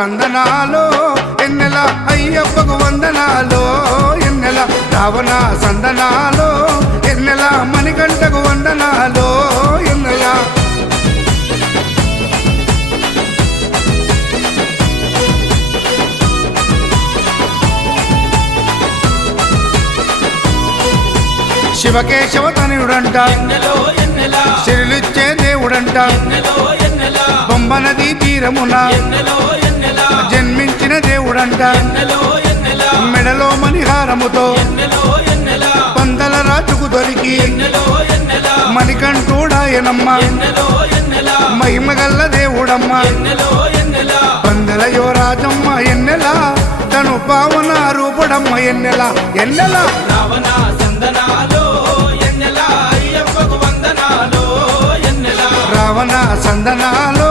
సందనాలో ఎన్నెల అయ్యప్పకు వందనాలో ఎన్నెల రావణ సందనాలో ఎన్నెల మణికంఠకు వందనాలో ఎన్నెల శివకేశవ తనయుడంట శిరులిచ్చే దేవుడంట బొమ్మ నదీ తీరమున జన్మించిన దేవుడంట మెడలో మణిహారముతో పందల రాజుకు దొరికి మణికంఠుడాయనమ్మ మహిమగల్ల దేవుడమ్మ పందల యువరాజమ్మ ఎన్నెల తను పావన రూపుడమ్మ ఎన్నెల ఎన్నెల రావణ సందనాలో ఎన్నెల అయ్యప్పకు వందనాలో ఎన్నెల రావణ సందనాలో